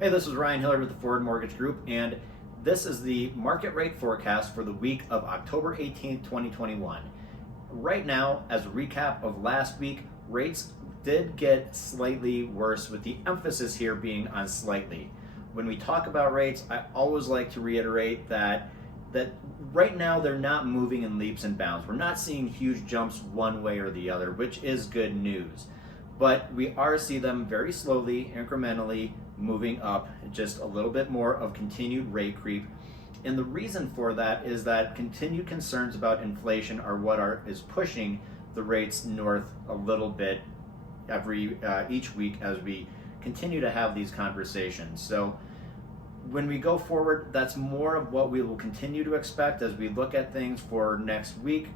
Hey, this is Ryan Hillard with the Ford Mortgage Group, and this is the market rate forecast for the week of October 18th, 2021. Right now, as a recap of last week, rates did get slightly worse, with the emphasis here being on slightly. When we talk about rates, I always like to reiterate that right now they're not moving in leaps and bounds. We're not seeing huge jumps one way or the other, which is good news. But we are seeing them very slowly, incrementally moving up, just a little bit more of continued rate creep. And the reason for that is that continued concerns about inflation are what is pushing the rates north a little bit each week as we continue to have these conversations. So when we go forward, that's more of what we will continue to expect as we look at things for next week.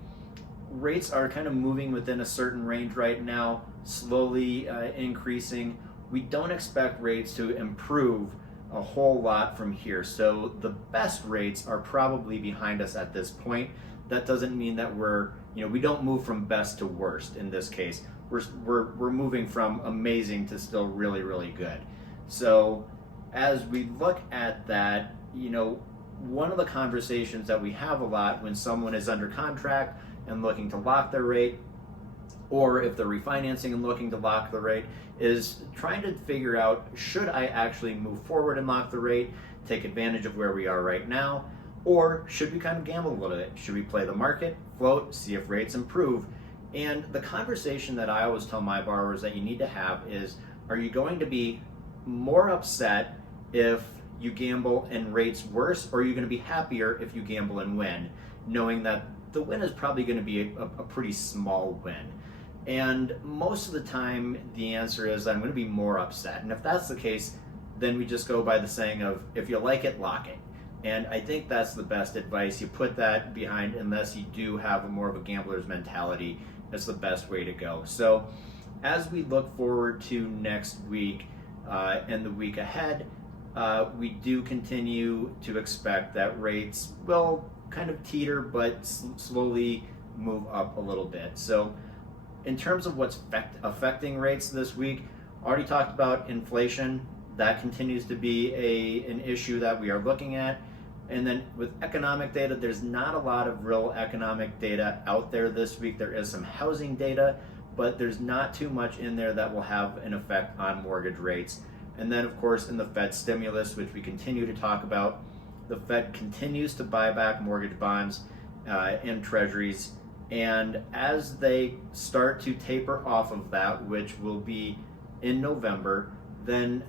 Rates are kind of moving within a certain range right now, slowly increasing. We don't expect rates to improve a whole lot from here. So the best rates are probably behind us at this point. That doesn't mean that we don't move from best to worst in this case. We're moving from amazing to still really, really good. So as we look at that, one of the conversations that we have a lot when someone is under contract and looking to lock their rate, or if they're refinancing and looking to lock the rate, is trying to figure out, should I actually move forward and lock the rate, take advantage of where we are right now, or should we kind of gamble a little bit? Should we play the market, float, see if rates improve? And the conversation that I always tell my borrowers that you need to have is, are you going to be more upset if you gamble and rates worse, or are you going to be happier if you gamble and win, knowing that the win is probably going to be a pretty small win? And most of the time, the answer is I'm going to be more upset. And if that's the case, then we just go by the saying of, if you like it, lock it. And I think that's the best advice. You put that behind, unless you do have more of a gambler's mentality, that's the best way to go. So as we look forward to next week and the week ahead, we do continue to expect that rates will kind of teeter but slowly move up a little bit. So in terms of what's affecting rates this week, already talked about inflation. That continues to be an issue that we are looking at. And then with economic data, there's not a lot of real economic data out there this week. There is some housing data, but there's not too much in there that will have an effect on mortgage rates. And then, of course, in the Fed stimulus, which we continue to talk about, the Fed continues to buy back mortgage bonds and treasuries. And as they start to taper off of that, which will be in November, then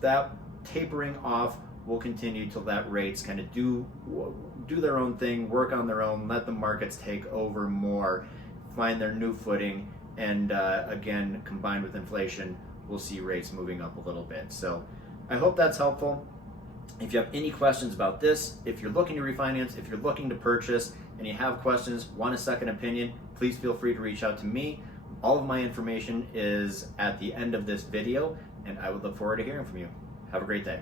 that tapering off will continue to let rates kind of do their own thing, work on their own, let the markets take over more, find their new footing, and again, combined with inflation, we'll see rates moving up a little bit. So I hope that's helpful. If you have any questions about this, if you're looking to refinance, if you're looking to purchase, and you have questions, want a second opinion, please feel free to reach out to me. All of my information is at the end of this video, and I would look forward to hearing from you. Have a great day.